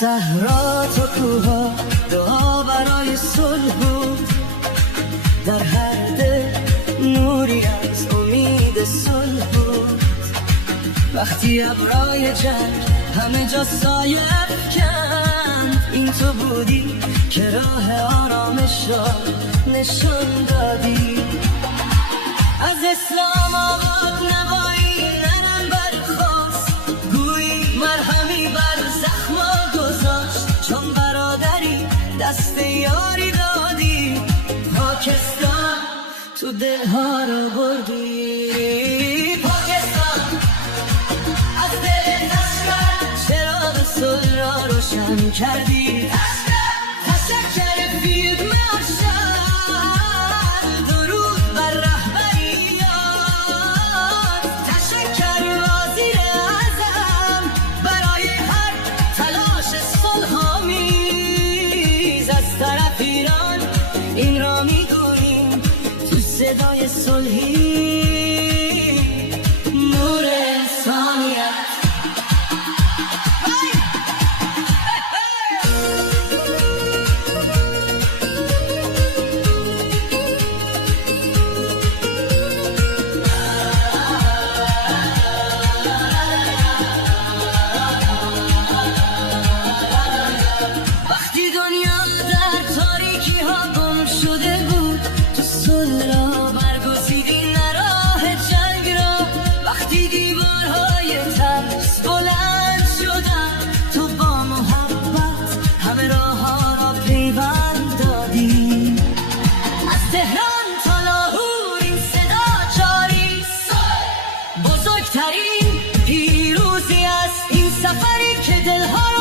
صحرا تا کوها دعا برای صلح بود، در هر دل نوری از امید صلح بود. وقتی ابرای جنگ همه جا سایه افکند، این تو بودی که راه آرامش را نشان دادی. از اسلام آباد نوایی نرم برخواست، گویی مرهمی بر زخما گذاشت، چون برادری دست یاری دادی. پاکستان تو دلها را بردی، پاکستان از دل لشکر چراغ صلح را روشن کردی. تشکر فیلد مارشال، درود بر رهبریات. تشکر وزیر اعظم برای هر تلاش صلح آمیز. از طرف ایران این را میگوییم تو صدای صلحی، نور انسانیت. بزرگترین پیروزی است این سفری که دلها